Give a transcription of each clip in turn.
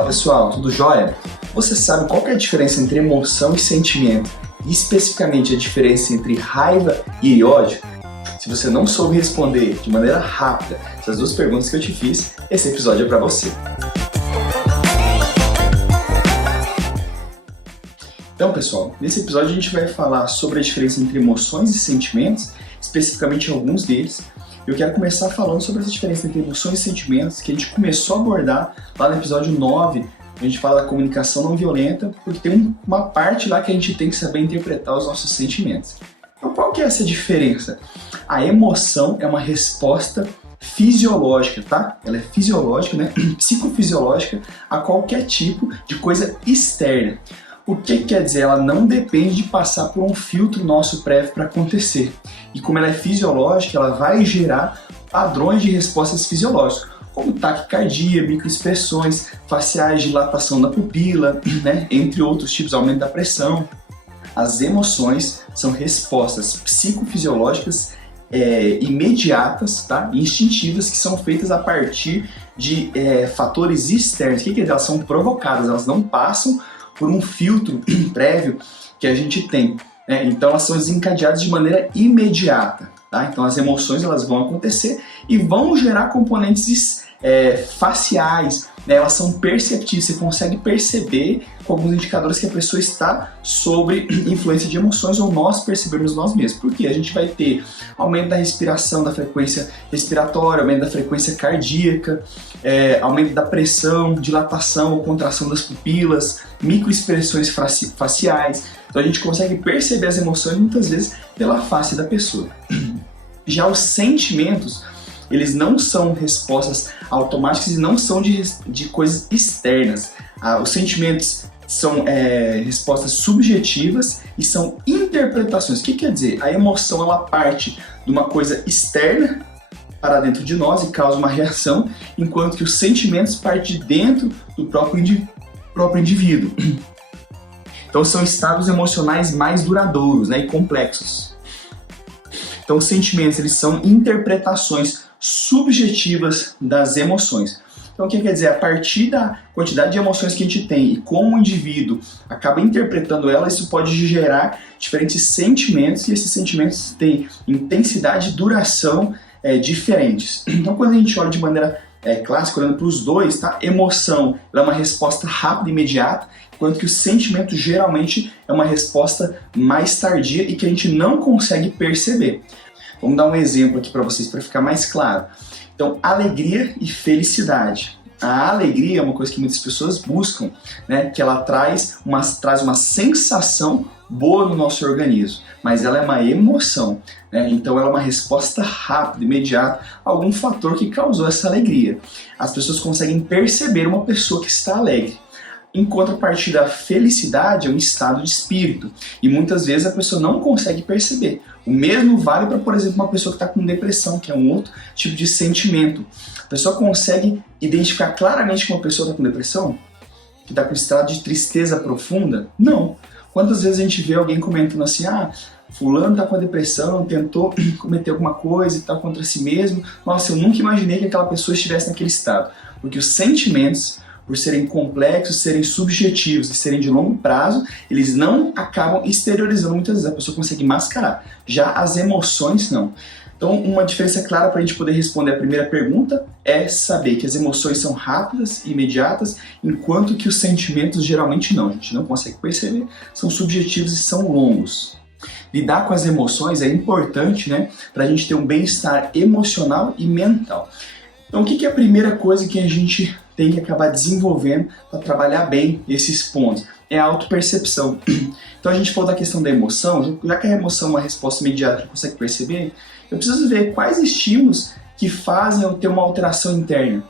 Fala pessoal, tudo jóia? Você sabe qual que é a diferença entre emoção e sentimento? E especificamente a diferença entre raiva e ódio? Se você não soube responder de maneira rápida essas duas perguntas que eu te fiz, esse episódio é para você. Então pessoal, nesse episódio a gente vai falar sobre a diferença entre emoções e sentimentos, especificamente alguns deles. Eu quero começar falando sobre essa diferença entre emoções e sentimentos que a gente começou a abordar lá no episódio 9, a gente fala da comunicação não violenta, porque tem uma parte lá que a gente tem que saber interpretar os nossos sentimentos. Então qual que é essa diferença? A emoção é uma resposta fisiológica, tá? Ela é fisiológica, né? Psicofisiológica a qualquer tipo de coisa externa. O que quer dizer? Ela não depende de passar por um filtro nosso prévio para acontecer. E como ela é fisiológica, ela vai gerar padrões de respostas fisiológicas, como taquicardia, microexpressões faciais, dilatação da pupila, né? Entre outros tipos, aumento da pressão. As emoções são respostas psicofisiológicas imediatas, tá? E instintivas, que são feitas a partir de fatores externos. O que quer dizer? Elas são provocadas, elas não passam por um filtro prévio que a gente tem, né? Então elas são desencadeadas de maneira imediata, tá? Então as emoções elas vão acontecer e vão gerar componentes faciais, né? Elas são perceptíveis, você consegue perceber com alguns indicadores que a pessoa está sob influência de emoções ou nós percebemos nós mesmos. Porque a gente vai ter aumento da respiração, da frequência respiratória, aumento da frequência cardíaca, aumento da pressão, dilatação ou contração das pupilas, microexpressões faciais. Então a gente consegue perceber as emoções muitas vezes pela face da pessoa. Já os sentimentos, eles não são respostas automáticas e não são de coisas externas. Os sentimentos são respostas subjetivas e são interpretações. O que quer dizer? A emoção ela parte de uma coisa externa para dentro de nós e causa uma reação, enquanto que os sentimentos partem de dentro do próprio indivíduo. Então são estados emocionais mais duradouros, né, e complexos. Então os sentimentos eles são interpretações subjetivas das emoções. Então o que quer dizer? A partir da quantidade de emoções que a gente tem e como o indivíduo acaba interpretando ela, isso pode gerar diferentes sentimentos e esses sentimentos têm intensidade e duração diferentes. Então quando a gente olha de maneira clássica, olhando para os dois, tá? Emoção é uma resposta rápida e imediata, enquanto que o sentimento geralmente é uma resposta mais tardia e que a gente não consegue perceber. Vamos dar um exemplo aqui para vocês, para ficar mais claro. Então, alegria e felicidade. A alegria é uma coisa que muitas pessoas buscam, né? Que ela traz uma sensação boa no nosso organismo, mas ela é uma emoção, né? Então ela é uma resposta rápida, imediata a algum fator que causou essa alegria. As pessoas conseguem perceber uma pessoa que está alegre. Em contrapartida, a felicidade é um estado de espírito e muitas vezes a pessoa não consegue perceber. O mesmo vale para, por exemplo, uma pessoa que está com depressão, que é um outro tipo de sentimento. A pessoa consegue identificar claramente que uma pessoa está com depressão? Que está com estado de tristeza profunda? Não. Quantas vezes a gente vê alguém comentando assim, fulano está com a depressão, tentou cometer alguma coisa e tal contra si mesmo. Nossa, eu nunca imaginei que aquela pessoa estivesse naquele estado. Porque os sentimentos, por serem complexos, serem subjetivos e serem de longo prazo, eles não acabam exteriorizando muitas vezes, a pessoa consegue mascarar. Já as emoções não. Então uma diferença clara para a gente poder responder a primeira pergunta é saber que as emoções são rápidas e imediatas, enquanto que os sentimentos geralmente não, a gente não consegue perceber, são subjetivos e são longos. Lidar com as emoções é importante, né, para a gente ter um bem-estar emocional e mental. Então o que é a primeira coisa que a gente tem que acabar desenvolvendo para trabalhar bem esses pontos? É a autopercepção. Então a gente falou da questão da emoção, já que a emoção é uma resposta imediata, a gente consegue perceber, eu preciso ver quais estímulos que fazem eu ter uma alteração interna.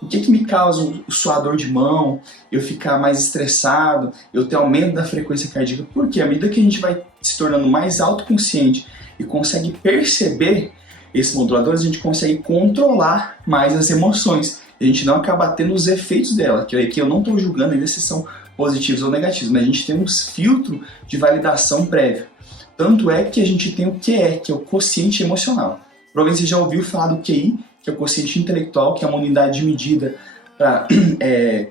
O que me causa o suador de mão, eu ficar mais estressado, eu ter aumento da frequência cardíaca? Porque à medida que a gente vai se tornando mais autoconsciente e consegue perceber esses moduladores, a gente consegue controlar mais as emoções. A gente não acaba tendo os efeitos dela, que eu não estou julgando ainda se são positivos ou negativos, mas a gente tem um filtro de validação prévia. Tanto é que a gente tem o QE, que é o quociente emocional. Provavelmente você já ouviu falar do QI, que é o quociente intelectual, que é uma unidade de medida para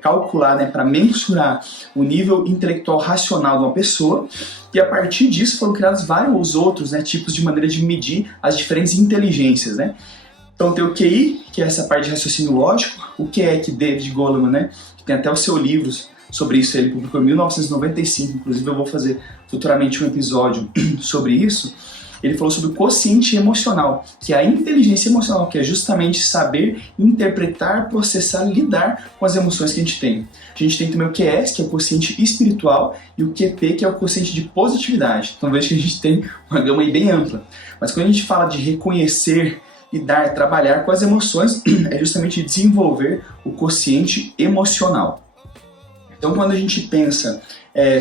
calcular, né, para mensurar o nível intelectual racional de uma pessoa, e a partir disso foram criados vários outros, né, tipos de maneira de medir as diferentes inteligências, né? Então tem o QI, que é essa parte de raciocínio lógico, o QE, que David Goleman, né, que tem até o seu livro sobre isso, ele publicou em 1995, inclusive eu vou fazer futuramente um episódio sobre isso. Ele falou sobre o quociente emocional, que é a inteligência emocional, que é justamente saber interpretar, processar, lidar com as emoções que a gente tem. A gente tem também o QS, que é o quociente espiritual, e o QP, que é o quociente de positividade. Então veja que a gente tem uma gama aí bem ampla. Mas quando a gente fala de reconhecer, lidar, trabalhar com as emoções, é justamente desenvolver o quociente emocional. Então quando a gente pensa,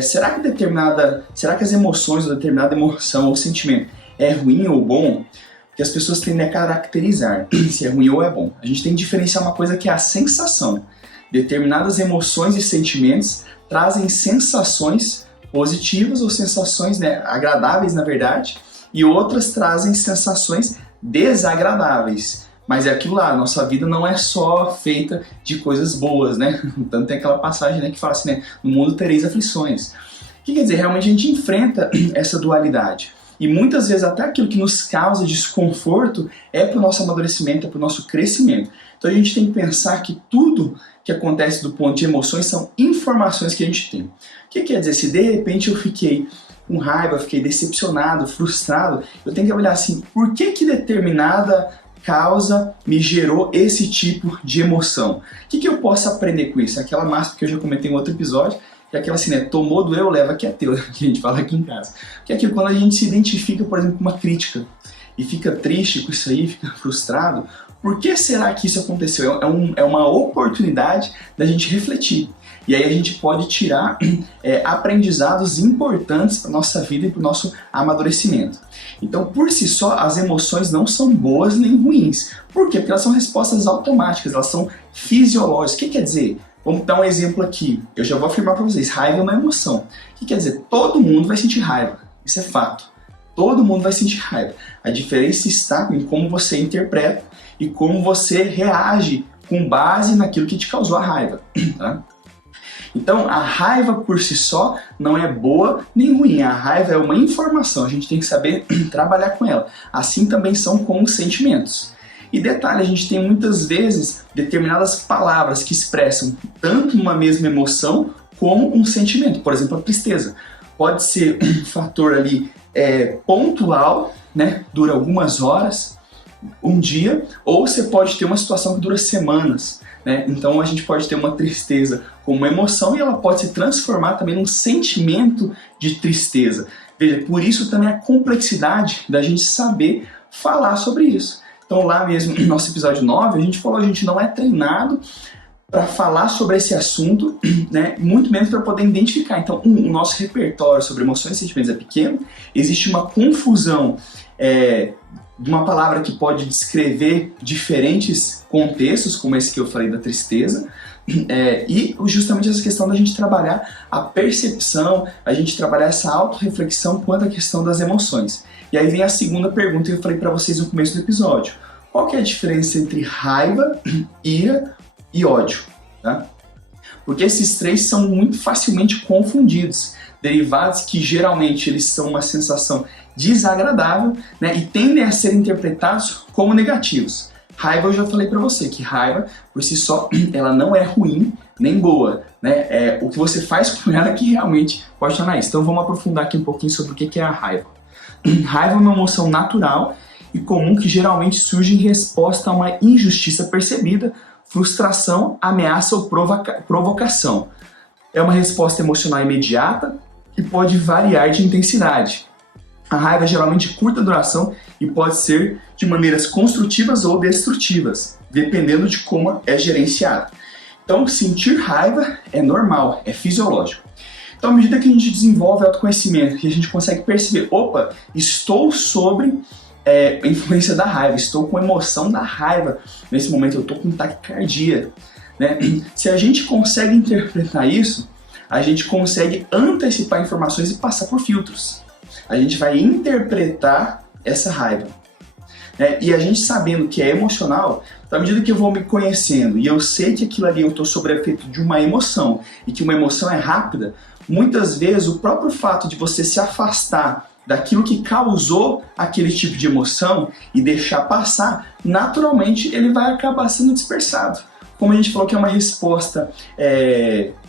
será que as emoções, ou determinada emoção ou sentimento é ruim ou bom? Porque as pessoas tendem a caracterizar se é ruim ou é bom. A gente tem que diferenciar uma coisa que é a sensação. Determinadas emoções e sentimentos trazem sensações positivas ou sensações, né, agradáveis, na verdade, e outras trazem sensações desagradáveis. Mas é aquilo lá, a nossa vida não é só feita de coisas boas, né? Tanto tem aquela passagem, né, que fala assim, né, no mundo tereis aflições. O que quer dizer? Realmente a gente enfrenta essa dualidade. E muitas vezes até aquilo que nos causa desconforto é para o nosso amadurecimento, é para o nosso crescimento. Então a gente tem que pensar que tudo que acontece do ponto de emoções são informações que a gente tem. O que quer dizer? Se de repente eu fiquei com raiva, fiquei decepcionado, frustrado, eu tenho que olhar assim, por que determinada causa me gerou esse tipo de emoção? O que eu posso aprender com isso? Aquela máxima que eu já comentei em outro episódio, que é aquela assim, né, tomou, doeu, leva que é teu, que a gente fala aqui em casa. Que é aquilo quando a gente se identifica, por exemplo, com uma crítica e fica triste com isso aí, fica frustrado, por que será que isso aconteceu? É uma oportunidade da gente refletir. E aí a gente pode tirar aprendizados importantes para a nossa vida e para o nosso amadurecimento. Então, por si só, as emoções não são boas nem ruins. Por quê? Porque elas são respostas automáticas, elas são fisiológicas. O que quer dizer? Vamos dar um exemplo aqui. Eu já vou afirmar para vocês, raiva é uma emoção. O que quer dizer? Todo mundo vai sentir raiva. Isso é fato. Todo mundo vai sentir raiva. A diferença está em como você interpreta e como você reage com base naquilo que te causou a raiva. Tá? Então, a raiva por si só não é boa nem ruim. A raiva é uma informação, a gente tem que saber trabalhar com ela. Assim também são com os sentimentos. E detalhe, a gente tem muitas vezes determinadas palavras que expressam tanto uma mesma emoção como um sentimento. Por exemplo, a tristeza. Pode ser um fator ali pontual, né? Dura algumas horas, um dia, ou você pode ter uma situação que dura semanas. Né? Então a gente pode ter uma tristeza como uma emoção e ela pode se transformar também num sentimento de tristeza. Veja, por isso também a complexidade da gente saber falar sobre isso. Então lá mesmo no nosso episódio 9, a gente falou, a gente não é treinado para falar sobre esse assunto, né? Muito menos para poder identificar. Então o nosso repertório sobre emoções e sentimentos é pequeno, existe uma confusão de uma palavra que pode descrever diferentes contextos, como esse que eu falei da tristeza, e justamente essa questão da gente trabalhar a percepção, a gente trabalhar essa autorreflexão quanto à questão das emoções. E aí vem a segunda pergunta que eu falei para vocês no começo do episódio. Qual que é a diferença entre raiva, ira e ódio? Tá? Porque esses três são muito facilmente confundidos, derivados que geralmente eles são uma sensação desagradável, né, e tendem a ser interpretados como negativos. Raiva, eu já falei para você que raiva, por si só, ela não é ruim nem boa, né? É o que você faz com ela que realmente pode tornar isso. Então vamos aprofundar aqui um pouquinho sobre o que é a raiva. Raiva é uma emoção natural e comum que geralmente surge em resposta a uma injustiça percebida, frustração, ameaça ou provocação. É uma resposta emocional imediata e pode variar de intensidade. A raiva é geralmente de curta duração e pode ser de maneiras construtivas ou destrutivas, dependendo de como é gerenciada. Então, sentir raiva é normal, é fisiológico. Então, à medida que a gente desenvolve autoconhecimento, que a gente consegue perceber, opa, estou sobre a influência da raiva, estou com a emoção da raiva, nesse momento eu estou com taquicardia. Né? Se a gente consegue interpretar isso, a gente consegue antecipar informações e passar por filtros. A gente vai interpretar essa raiva. né? E a gente sabendo que é emocional, à medida que eu vou me conhecendo e eu sei que aquilo ali eu estou sob efeito de uma emoção e que uma emoção é rápida, muitas vezes o próprio fato de você se afastar daquilo que causou aquele tipo de emoção e deixar passar, naturalmente ele vai acabar sendo dispersado. Como a gente falou que é uma resposta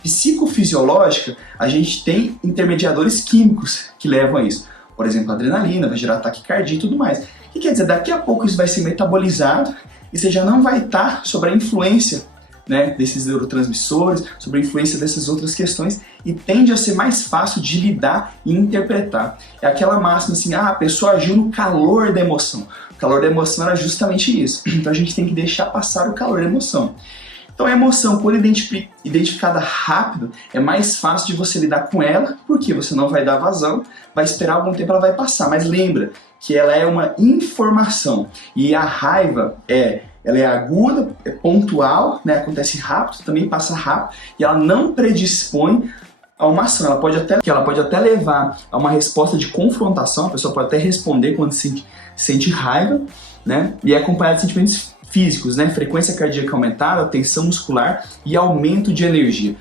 psicofisiológica, a gente tem intermediadores químicos que levam a isso. Por exemplo, a adrenalina vai gerar taquicardia e tudo mais. O que quer dizer? Daqui a pouco isso vai ser metabolizado e você já não vai estar sob a influência, né, desses neurotransmissores, sob a influência dessas outras questões, e tende a ser mais fácil de lidar e interpretar. É aquela máxima assim, a pessoa agiu no calor da emoção. O calor da emoção era justamente isso. Então a gente tem que deixar passar o calor da emoção. Então a emoção, quando identificada rápido, é mais fácil de você lidar com ela, porque você não vai dar vazão, vai esperar algum tempo, ela vai passar. Mas lembra que ela é uma informação, e a raiva ela é aguda, é pontual, né? Acontece rápido, também passa rápido, e ela não predispõe a uma ação. Ela pode até levar a uma resposta de confrontação, a pessoa pode até responder quando sente raiva, né? E é acompanhado de sentimentos físicos, né? Frequência cardíaca aumentada, tensão muscular e aumento de energia.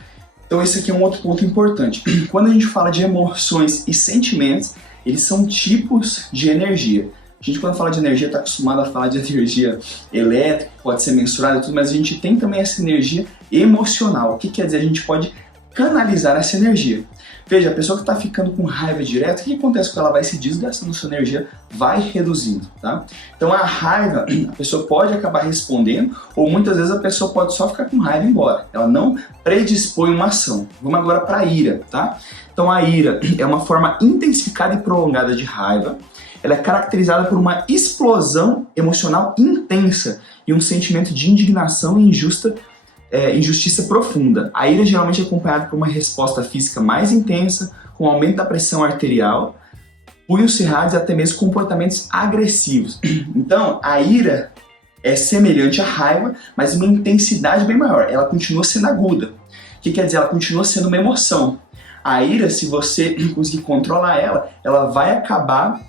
Então esse aqui é um outro ponto importante. Quando a gente fala de emoções e sentimentos, eles são tipos de energia. A gente, quando fala de energia, está acostumado a falar de energia elétrica, pode ser mensurada e tudo, mas a gente tem também essa energia emocional. O que quer dizer? A gente pode canalizar essa energia. Veja, a pessoa que está ficando com raiva direto, o que acontece com ela? Vai se desgastando, sua energia vai reduzindo, tá? Então a raiva, a pessoa pode acabar respondendo, ou muitas vezes a pessoa pode só ficar com raiva e ir embora. Ela não predispõe uma ação. Vamos agora para a ira, tá? Então a ira é uma forma intensificada e prolongada de raiva. Ela é caracterizada por uma explosão emocional intensa e um sentimento de indignação e injustiça profunda. A ira geralmente é acompanhada por uma resposta física mais intensa, com aumento da pressão arterial, punhos cerrados e até mesmo comportamentos agressivos. Então, a ira é semelhante à raiva, mas uma intensidade bem maior. Ela continua sendo aguda. O que quer dizer? Ela continua sendo uma emoção. A ira, se você conseguir controlar ela vai acabar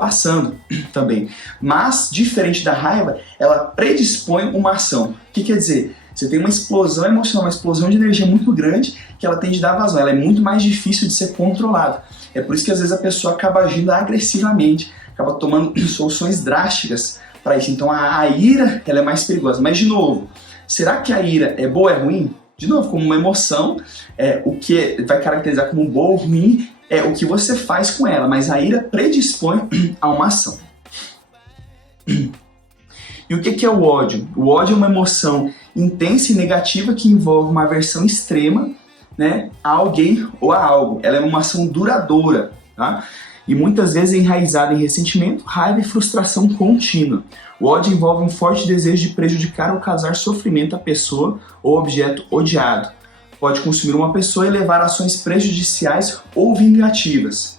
passando também. Mas, diferente da raiva, ela predispõe uma ação. O que quer dizer? Você tem uma explosão emocional, uma explosão de energia muito grande que ela tende a dar vazão. Ela é muito mais difícil de ser controlada. É por isso que às vezes a pessoa acaba agindo agressivamente, acaba tomando soluções drásticas para isso. Então a ira ela é mais perigosa. Mas, de novo, será que a ira é boa ou é ruim? De novo, como uma emoção, o que vai caracterizar como boa ou ruim é o que você faz com ela, mas a ira predispõe a uma ação. E o que é o ódio? O ódio é uma emoção intensa e negativa que envolve uma aversão extrema, né, a alguém ou a algo. Ela é uma ação duradoura, tá? E muitas vezes é enraizada em ressentimento, raiva e frustração contínua. O ódio envolve um forte desejo de prejudicar ou causar sofrimento à pessoa ou objeto odiado. Pode consumir uma pessoa e levar a ações prejudiciais ou vingativas.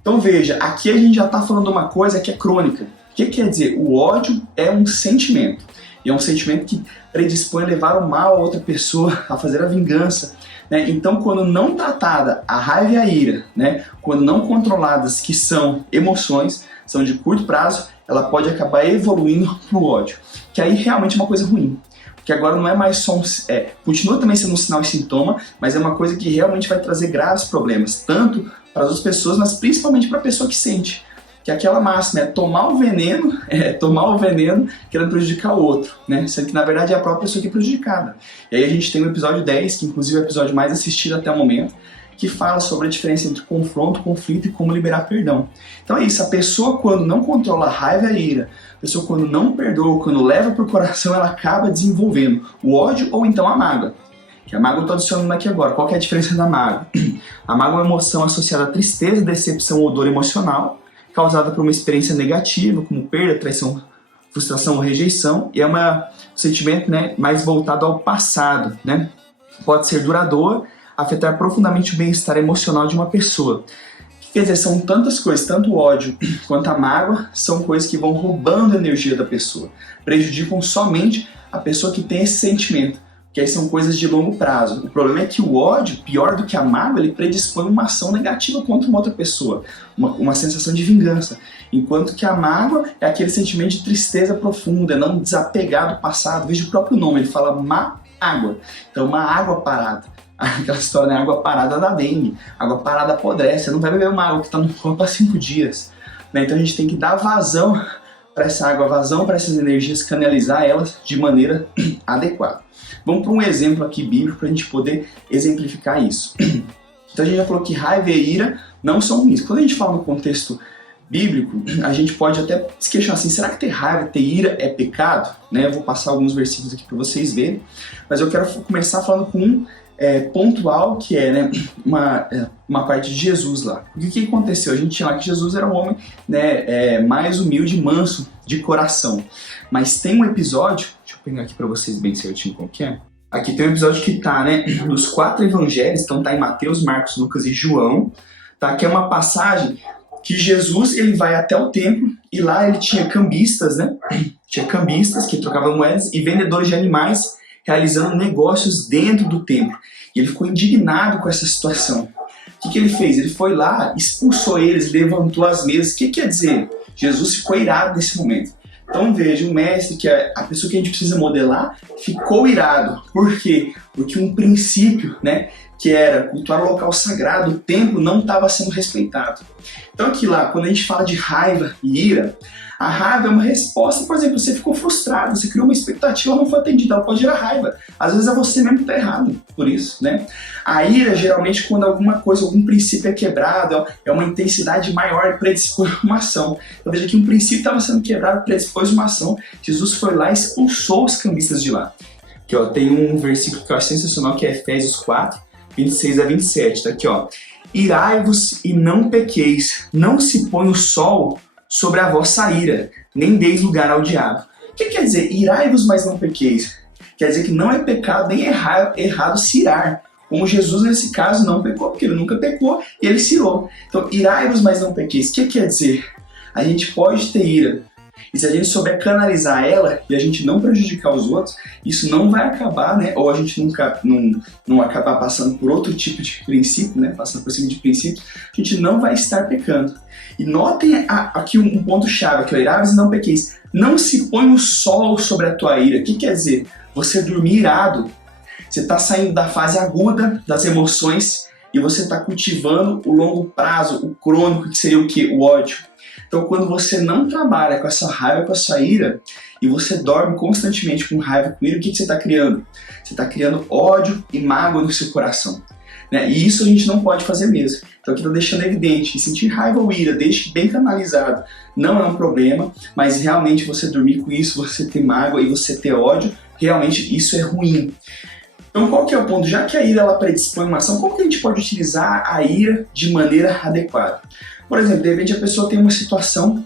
Então veja, aqui a gente já está falando de uma coisa que é crônica. O que quer dizer? O ódio é um sentimento. E é um sentimento que predispõe a levar o mal a outra pessoa, a fazer a vingança, né? Então, quando não tratada, a raiva e a ira, né? Quando não controladas, que são emoções, são de curto prazo, ela pode acabar evoluindo para o ódio. Que aí realmente é uma coisa ruim. Que agora não é mais só continua também sendo um sinal e sintoma, mas é uma coisa que realmente vai trazer graves problemas, tanto para as outras pessoas, mas principalmente para a pessoa que sente. Que aquela máxima é tomar o veneno querendo prejudicar o outro, né? Sendo que na verdade é a própria pessoa que é prejudicada. E aí a gente tem o episódio 10, que inclusive é o episódio mais assistido até o momento, que fala sobre a diferença entre confronto, conflito e como liberar perdão. Então é isso, a pessoa quando não controla a raiva e a ira, a pessoa quando não perdoa, quando leva para o coração, ela acaba desenvolvendo o ódio ou então a mágoa. Que a mágoa eu estou adicionando aqui agora. Qual que é a diferença da mágoa? A mágoa é uma emoção associada à tristeza, decepção ou dor emocional, causada por uma experiência negativa, como perda, traição, frustração ou rejeição, e é um sentimento, né, mais voltado ao passado, né? Pode ser duradouro, afetar profundamente o bem-estar emocional de uma pessoa. Quer dizer, são tantas coisas, tanto o ódio quanto a mágoa, são coisas que vão roubando a energia da pessoa, prejudicam somente a pessoa que tem esse sentimento. O que aí são coisas de longo prazo. O problema é que o ódio, pior do que a mágoa, ele predispõe uma ação negativa contra uma outra pessoa, uma sensação de vingança. Enquanto que a mágoa é aquele sentimento de tristeza profunda, não desapegar do passado. Veja o próprio nome, ele fala má-água. Então, uma água parada. Aquela história, né? Água parada da dengue. Água parada apodrece. Você não vai beber uma água que está no corpo há 5 dias. Né? Então, a gente tem que dar vazão para essa água, vazão para essas energias, canalizar elas de maneira adequada. Vamos para um exemplo aqui bíblico para a gente poder exemplificar isso. Então, a gente já falou que raiva e ira não são ruins. Quando a gente fala no contexto bíblico, a gente pode até se questionar assim, será que ter raiva, ter ira é pecado? Né? Eu vou passar alguns versículos aqui para vocês verem, mas eu quero começar falando com um pontual, que é, né, uma parte de Jesus lá. O que aconteceu? A gente tinha lá que Jesus era um homem, né, mais humilde e manso de coração, mas tem um episódio, deixa eu pegar aqui para vocês bem certinho qual que é. Aqui tem um episódio que tá, né, nos 4 evangelhos, então tá em Mateus, Marcos, Lucas e João, tá? Que é uma passagem que Jesus, ele vai até o templo e lá ele tinha cambistas, né? Tinha cambistas que trocavam moedas e vendedores de animais realizando negócios dentro do templo. E ele ficou indignado com essa situação. O que ele fez? Ele foi lá, expulsou eles, levantou as mesas. O que quer dizer? Jesus ficou irado nesse momento. Então veja, o mestre, que é a pessoa que a gente precisa modelar, ficou irado. Por quê? Porque um princípio, né, que era cultuar o local sagrado, o templo, não estava sendo respeitado. Então aqui lá, quando a gente fala de raiva e ira, a raiva é uma resposta, por exemplo, você ficou frustrado, você criou uma expectativa, ela não foi atendida, ela pode gerar raiva. Às vezes é você mesmo que está errado por isso, né? A ira, geralmente, quando alguma coisa, algum princípio é quebrado, é uma intensidade maior e predispõe uma ação. Então veja que um princípio estava sendo quebrado, predispôs uma ação. Jesus foi lá e expulsou os cambistas de lá. Aqui, ó, tem um versículo que eu acho sensacional, que é Efésios 4, 26 a 27, tá aqui, ó. Irai-vos e não pequeis, não se põe o sol sobre a vossa ira, nem deis lugar ao diabo. O que quer dizer irai-vos, mas não pequeis? Quer dizer que não é pecado nem errado se irar. Como Jesus, nesse caso, não pecou, porque ele nunca pecou e ele se irou. Então, irai-vos, mas não pequeis. O que quer dizer? A gente pode ter ira, e se a gente souber canalizar ela e a gente não prejudicar os outros, isso não vai acabar, né? Ou a gente não acabar passando por outro tipo de princípio, né? Passando por cima de princípios, a gente não vai estar pecando. E notem aqui um ponto-chave, que é irai-vos e não pequeis. Não se põe o sol sobre a tua ira. O que quer dizer? Você dormir irado. Você está saindo da fase aguda das emoções e você está cultivando o longo prazo, o crônico, que seria o quê? O ódio. Então, quando você não trabalha com essa raiva, com essa ira, e você dorme constantemente com raiva, com ira, o que você está criando? Você está criando ódio e mágoa no seu coração. Né? E isso a gente não pode fazer mesmo. Então aqui está deixando evidente que sentir raiva ou ira, deixe bem canalizado, não é um problema, mas realmente você dormir com isso, você ter mágoa e você ter ódio, realmente isso é ruim. Então qual que é o ponto? Já que a ira ela predispõe uma ação, como que a gente pode utilizar a ira de maneira adequada? Por exemplo, de repente a pessoa tem uma situação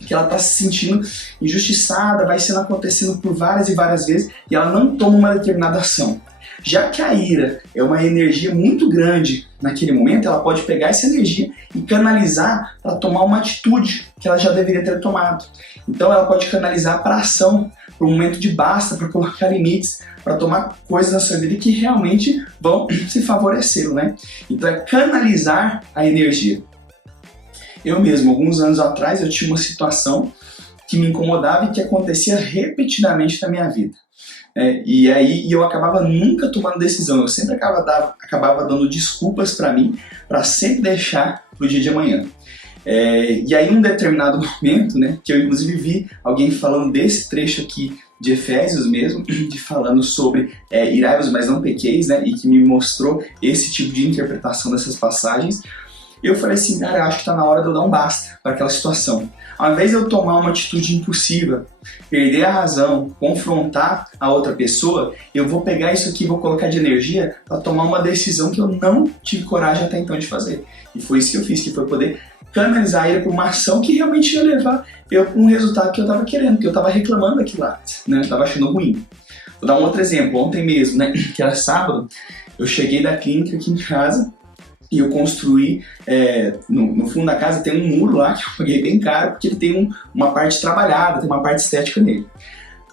que ela está se sentindo injustiçada, vai sendo acontecendo por várias e várias vezes e ela não toma uma determinada ação. Já que a ira é uma energia muito grande naquele momento, ela pode pegar essa energia e canalizar para tomar uma atitude que ela já deveria ter tomado. Então ela pode canalizar para ação, para um momento de basta, para colocar limites, para tomar coisas na sua vida que realmente vão se favorecer, né? Então é canalizar a energia. Eu mesmo, alguns anos atrás, eu tinha uma situação que me incomodava e que acontecia repetidamente na minha vida. E aí eu acabava nunca tomando decisão, eu sempre acabava dando desculpas para mim, para sempre deixar para o dia de amanhã. E aí, num determinado momento, né, que eu inclusive vi alguém falando desse trecho aqui de Efésios mesmo, falando sobre irai-vos, mas não pequeis, né, e que me mostrou esse tipo de interpretação dessas passagens. Eu falei assim, cara, eu acho que está na hora de eu dar um basta para aquela situação. Ao invés de eu tomar uma atitude impulsiva, perder a razão, confrontar a outra pessoa, eu vou pegar isso aqui e vou colocar de energia para tomar uma decisão que eu não tive coragem até então de fazer. E foi isso que eu fiz, que foi poder canalizar a ira para uma ação que realmente ia levar eu para um resultado que eu estava querendo, que eu estava reclamando aqui lá, né? Eu estava achando ruim. Vou dar um outro exemplo. Ontem mesmo, né, que era sábado, eu cheguei da clínica aqui em casa, e eu construí, no fundo da casa tem um muro lá que eu paguei bem caro, porque ele tem uma parte trabalhada, tem uma parte estética nele.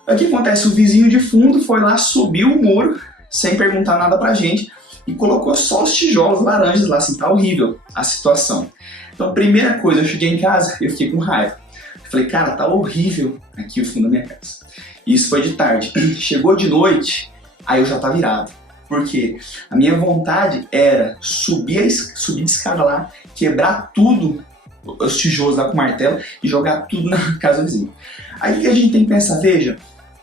O que acontece? O vizinho de fundo foi lá, subiu o muro sem perguntar nada pra gente, e colocou só os tijolos laranjas lá, assim, tá horrível a situação. Então, primeira coisa, eu cheguei em casa, eu fiquei com raiva. Eu falei, cara, tá horrível aqui o fundo da minha casa. Isso foi de tarde. Chegou de noite, aí eu já tava virado. Porque a minha vontade era subir de escada lá, quebrar tudo, os tijolos lá com o martelo e jogar tudo na casa do vizinho. Aí o que a gente tem que pensar? Veja,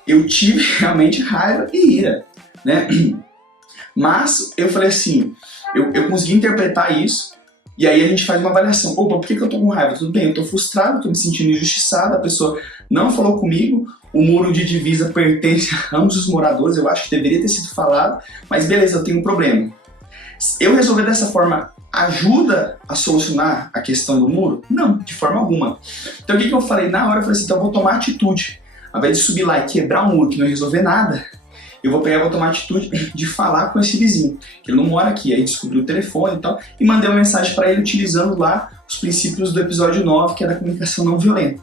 eu tive realmente raiva e ira, né? Mas eu falei assim, eu consegui interpretar isso e aí a gente faz uma avaliação. Opa, por que eu tô com raiva? Tudo bem, eu tô frustrado, tô me sentindo injustiçado, a pessoa não falou comigo, o muro de divisa pertence a ambos os moradores, eu acho que deveria ter sido falado, mas beleza, eu tenho um problema. Eu resolver dessa forma ajuda a solucionar a questão do muro? Não, de forma alguma. Então o que eu falei? Na hora eu falei assim, então eu vou tomar atitude. Ao invés de subir lá e quebrar um muro que não resolver nada, eu vou pegar e vou tomar atitude de falar com esse vizinho, que ele não mora aqui. Aí descobri o telefone e tal, e mandei uma mensagem para ele utilizando lá os princípios do episódio 9, que é da comunicação não violenta.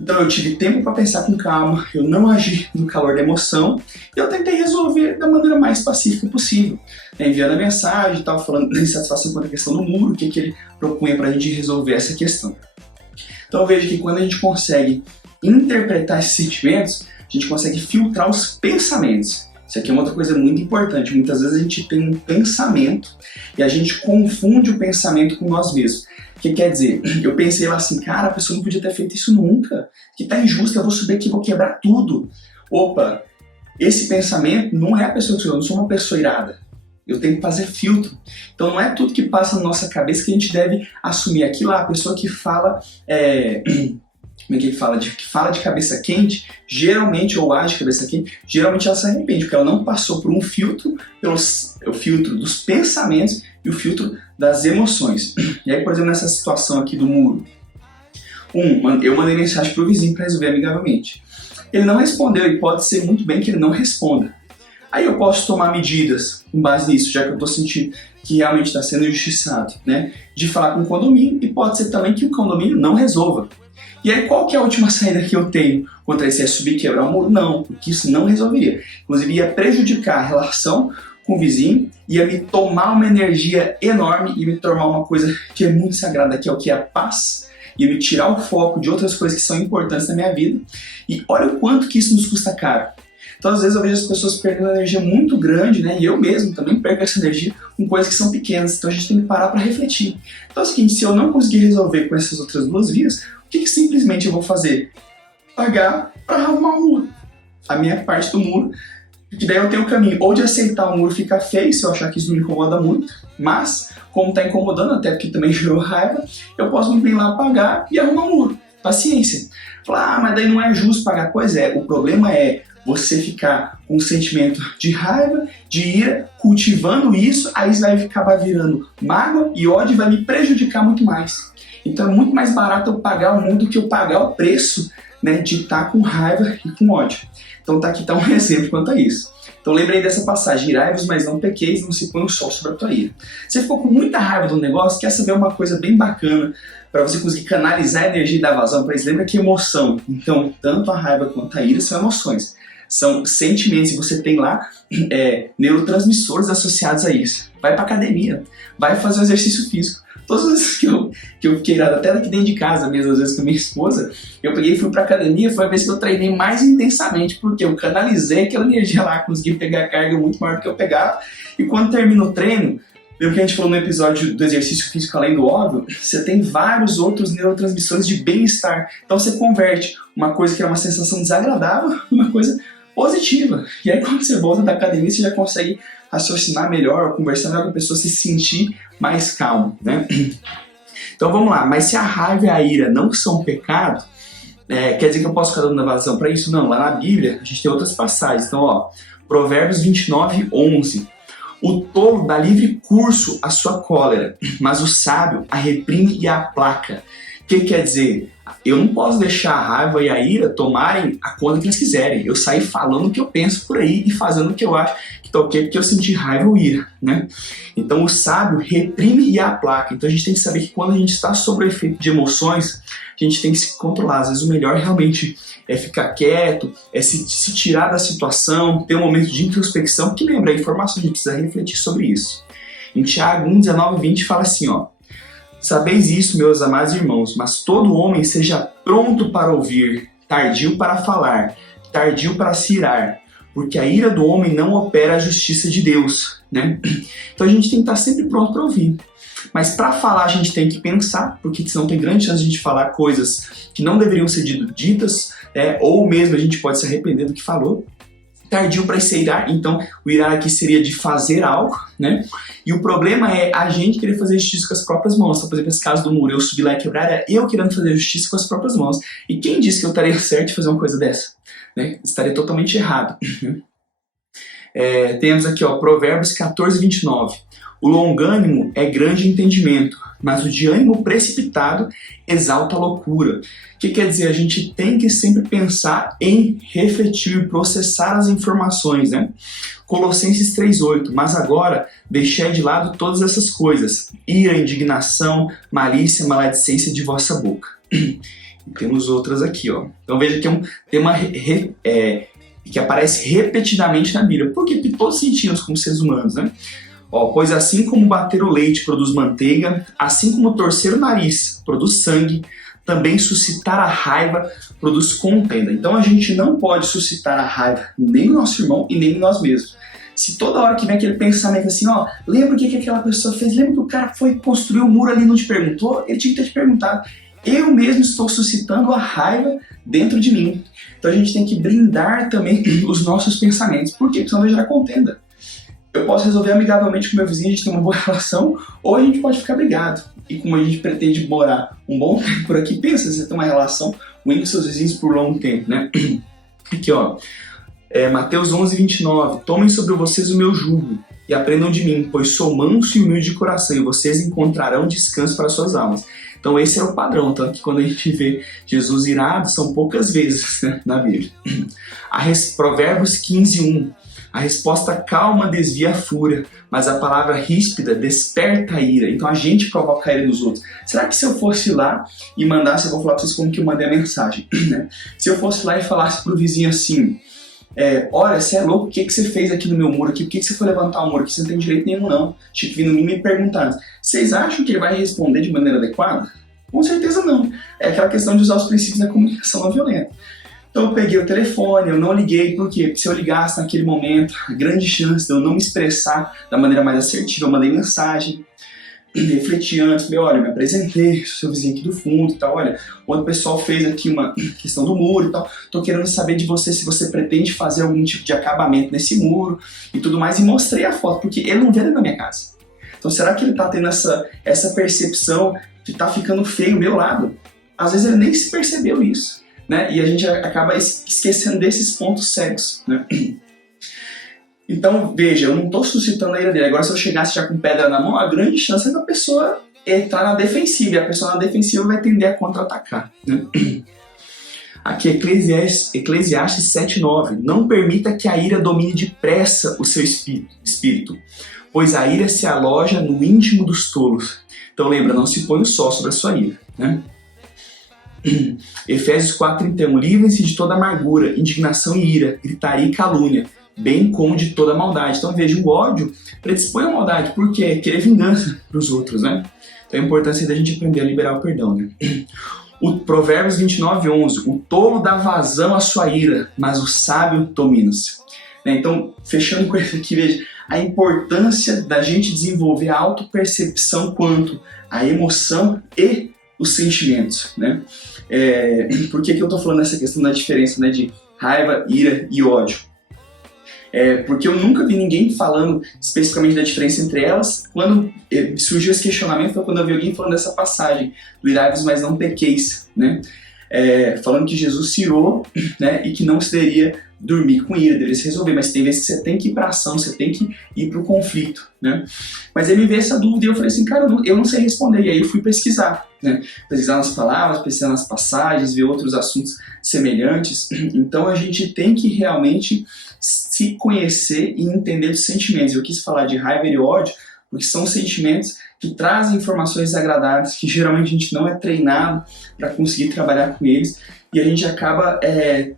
Então eu tive tempo para pensar com calma, eu não agi no calor da emoção, e eu tentei resolver da maneira mais pacífica possível, né, enviando a mensagem e tal, falando de insatisfação quanto à questão do muro, o que ele propunha para a gente resolver essa questão. Então eu vejo que quando a gente consegue interpretar esses sentimentos, a gente consegue filtrar os pensamentos. Isso aqui é uma outra coisa muito importante. Muitas vezes a gente tem um pensamento e a gente confunde o pensamento com nós mesmos. O que quer dizer? Eu pensei lá assim, cara, a pessoa não podia ter feito isso nunca, que tá injusto, eu vou subir aqui e vou quebrar tudo. Opa, esse pensamento não é a pessoa que eu não sou uma pessoa irada. Eu tenho que fazer filtro. Então não é tudo que passa na nossa cabeça que a gente deve assumir. Aquilo lá, a pessoa que fala... Como é que ele fala? Que fala de cabeça quente, geralmente, ou age de cabeça quente, geralmente ela se arrepende, porque ela não passou por um filtro, o filtro dos pensamentos e o filtro das emoções. E aí, por exemplo, nessa situação aqui do muro, eu mandei mensagem pro vizinho para resolver amigavelmente. Ele não respondeu e pode ser muito bem que ele não responda. Aí eu posso tomar medidas com base nisso, já que eu estou sentindo que realmente está sendo injustiçado, né? De falar com o condomínio, e pode ser também que o condomínio não resolva. E aí, qual que é a última saída que eu tenho contra isso? É subir e quebrar o muro? Não, porque isso não resolveria. Inclusive, ia prejudicar a relação com o vizinho, ia me tomar uma energia enorme e me tornar uma coisa que é muito sagrada, que é o que é a paz, ia me tirar o foco de outras coisas que são importantes na minha vida. E olha o quanto que isso nos custa caro. Então, às vezes, eu vejo as pessoas perdendo uma energia muito grande, né? E eu mesmo também perco essa energia com coisas que são pequenas. Então, a gente tem que parar para refletir. Então, é o seguinte, se eu não conseguir resolver com essas outras duas vias, o que simplesmente eu vou fazer? Pagar para arrumar o muro. A minha parte do muro. Que daí eu tenho o caminho ou de aceitar o muro ficar feio, se eu achar que isso não me incomoda muito. Mas, como está incomodando, até porque também gerou raiva, eu posso muito bem lá pagar e arrumar o muro. Paciência. Falar, mas daí não é justo pagar. Pois é, o problema é você ficar com um sentimento de raiva, de ira, cultivando isso, aí vai acabar virando mágoa e ódio e vai me prejudicar muito mais. Então é muito mais barato eu pagar o mundo do que eu pagar o preço, né, de estar com raiva e com ódio. Então tá aqui tá um exemplo quanto a isso. Então lembrei dessa passagem, irai-vos, mas não pequeis, não se põe o sol sobre a tua ira. Você ficou com muita raiva do negócio, quer saber uma coisa bem bacana para você conseguir canalizar a energia e dar vazão para isso? Lembra que emoção, então tanto a raiva quanto a ira são emoções. São sentimentos e você tem lá neurotransmissores associados a isso. Vai para academia, vai fazer um exercício físico. Todas as vezes que eu fiquei irado, até daqui dentro de casa mesmo, às vezes com a minha esposa, eu peguei e fui pra academia, foi a vez que eu treinei mais intensamente, porque eu canalizei aquela energia lá, consegui pegar carga muito maior do que eu pegava, e quando termina o treino, lembra que a gente falou no episódio do exercício físico além do óbvio, você tem vários outros neurotransmissores de bem-estar, então você converte uma coisa que é uma sensação desagradável numa coisa positiva, e aí quando você volta da academia, você já consegue raciocinar melhor, conversar melhor com a pessoa, se sentir mais calmo, né? Então vamos lá, mas se a raiva e a ira não são pecado, quer dizer que eu posso ficar dando vazão para isso? Não, lá na Bíblia a gente tem outras passagens. Então, ó, Provérbios 29:11. O tolo dá livre curso à sua cólera, mas o sábio a reprime e a aplaca. O que quer dizer? Eu não posso deixar a raiva e a ira tomarem a conta que eles quiserem. Eu sair falando o que eu penso por aí e fazendo o que eu acho que tá ok porque eu senti raiva ou ira, né? Então o sábio reprime e aplaca. Então a gente tem que saber que quando a gente está sob o efeito de emoções, a gente tem que se controlar. Às vezes o melhor realmente é ficar quieto, é se tirar da situação, ter um momento de introspecção, que lembra, a informação, a gente precisa refletir sobre isso. Em Tiago 1, 19 e 20 fala assim, ó: sabeis isso, meus amados irmãos, mas todo homem seja pronto para ouvir, tardio para falar, tardio para se irar, porque a ira do homem não opera a justiça de Deus, né? Então a gente tem que estar sempre pronto para ouvir. Mas para falar a gente tem que pensar, porque senão tem grande chance de a gente falar coisas que não deveriam ser ditas, ou mesmo a gente pode se arrepender do que falou. Tardio para se irar, então o irar aqui seria de fazer algo, né? E o problema é a gente querer fazer justiça com as próprias mãos. Então, por exemplo, esse caso do muro, eu subir lá e quebrar, é eu querendo fazer justiça com as próprias mãos. E quem disse que eu estaria certo de fazer uma coisa dessa? Né? Estaria totalmente errado. Temos aqui, ó, Provérbios 14, 29. O longânimo é grande entendimento, mas o de ânimo precipitado exalta a loucura. O que quer dizer? A gente tem que sempre pensar em refletir, processar as informações, né? Colossenses 3,8. Mas agora deixai de lado todas essas coisas: ira, indignação, malícia, maledicência de vossa boca. E temos outras aqui, ó. Então veja que é um tema que aparece repetidamente na Bíblia. Por quê? Porque todos sentimos como seres humanos, né? Ó, pois assim como bater o leite produz manteiga, assim como torcer o nariz produz sangue, também suscitar a raiva produz contenda. Então a gente não pode suscitar a raiva nem no nosso irmão e nem em nós mesmos. Se toda hora que vem aquele pensamento assim, ó, lembra o que aquela pessoa fez, lembra que o cara foi construir o muro ali e não te perguntou, ele tinha que ter te perguntado. Eu mesmo estou suscitando a raiva dentro de mim. Então a gente tem que blindar também os nossos pensamentos. Por quê? Porque senão vai gerar contenda. Eu posso resolver amigavelmente com meu vizinho, a gente tem uma boa relação, ou a gente pode ficar brigado. E como a gente pretende morar um bom tempo por aqui, pensa, você tem uma relação ruim com seus vizinhos por longo tempo, né? Aqui, ó, Mateus 11, 29. Tomem sobre vocês o meu jugo e aprendam de mim, pois sou manso e humilde de coração, e vocês encontrarão descanso para suas almas. Então esse é o padrão, tanto que quando a gente vê Jesus irado, são poucas vezes, né, na Bíblia. Provérbios 15, 1. A resposta calma desvia a fúria, mas a palavra ríspida desperta a ira. Então a gente provoca a ira dos outros. Será que se eu fosse lá e mandasse, eu vou falar para vocês como que eu mandei a mensagem, né? Se eu fosse lá e falasse pro vizinho assim, olha, você é louco, o que você fez aqui no meu muro aqui? Por que você foi levantar o muro aqui? Você não tem direito nenhum não. Tipo, vindo em mim me perguntando. Vocês acham que ele vai responder de maneira adequada? Com certeza não. É aquela questão de usar os princípios da comunicação não violenta. Então eu peguei o telefone, eu não liguei, por quê? Porque se eu ligasse naquele momento, a grande chance de eu não me expressar da maneira mais assertiva, eu mandei mensagem, refleti antes, falei, olha, me apresentei, sou seu vizinho aqui do fundo e tal, olha, o pessoal fez aqui uma questão do muro e tal, tô querendo saber de você se você pretende fazer algum tipo de acabamento nesse muro e tudo mais, e mostrei a foto, porque ele não vê dentro da minha casa. Então será que ele tá tendo essa percepção de tá ficando feio o meu lado? Às vezes ele nem se percebeu isso. Né? E a gente acaba esquecendo desses pontos cegos, né? Então, veja, eu não estou suscitando a ira dele. Agora, se eu chegasse já com pedra na mão, a grande chance é da pessoa estar na defensiva. E a pessoa na defensiva vai tender a contra-atacar, né? Aqui, Eclesiastes 7,9. Não permita que a ira domine depressa o seu espírito, pois a ira se aloja no íntimo dos tolos. Então, lembra, não se põe o sol sobre a sua ira, né? Efésios 4,31. Livrem-se de toda amargura, indignação e ira, gritaria e calúnia, bem como de toda maldade. Então veja, o ódio predispõe a maldade, porque é querer vingança para os outros, né? Então a importância da gente aprender a liberar o perdão, né? O Provérbios 29,11. O tolo dá vazão à sua ira, mas o sábio domina-se. Então, fechando com isso aqui, veja, a importância da gente desenvolver a autopercepção quanto à emoção e os sentimentos, né? Por que eu estou falando dessa questão da diferença, né, de raiva, ira e ódio? Porque eu nunca vi ninguém falando especificamente da diferença entre elas. Quando surgiu esse questionamento foi quando eu vi alguém falando dessa passagem do irai-vos, mas não pequeis, né? Falando que Jesus se irou, né, e que não se deveria dormir com ira, deveria se resolver, mas tem vezes que você tem que ir para ação, você tem que ir para o conflito, né? Mas aí me veio essa dúvida e eu falei assim, cara, eu não sei responder, e aí eu fui pesquisar, né? Pesquisar nas palavras, pesquisar nas passagens, ver outros assuntos semelhantes. Então a gente tem que realmente se conhecer e entender dos sentimentos. Eu quis falar de raiva e ódio, porque são sentimentos que trazem informações desagradáveis, que geralmente a gente não é treinado para conseguir trabalhar com eles, e a gente acaba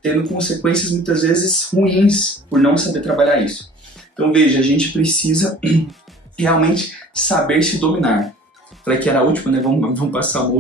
tendo consequências muitas vezes ruins por não saber trabalhar isso. Então veja, a gente precisa realmente saber se dominar. Falei que era a última, né? Vamos passar uma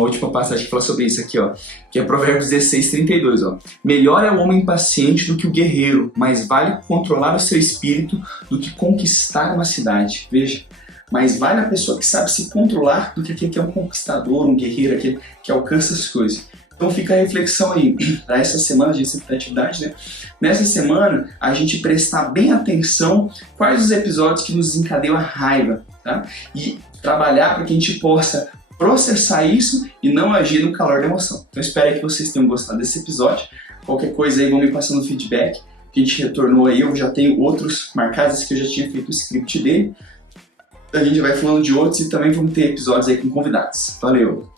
última passagem que fala sobre isso aqui, ó, que é Provérbios 16:32, ó. Melhor é o homem paciente do que o guerreiro, mais vale controlar o seu espírito do que conquistar uma cidade. Veja, mais vale a pessoa que sabe se controlar do que aquele que é um conquistador, um guerreiro, aquele que alcança as coisas. Então fica a reflexão aí, para essa semana de atividade, né? Nessa semana, a gente prestar bem atenção quais os episódios que nos desencadeiam a raiva, tá? E trabalhar para que a gente possa processar isso e não agir no calor da emoção. Então espero que vocês tenham gostado desse episódio. Qualquer coisa aí, vão me passando feedback. A gente retornou aí, eu já tenho outros marcados que eu já tinha feito o script dele. A gente vai falando de outros e também vamos ter episódios aí com convidados. Valeu!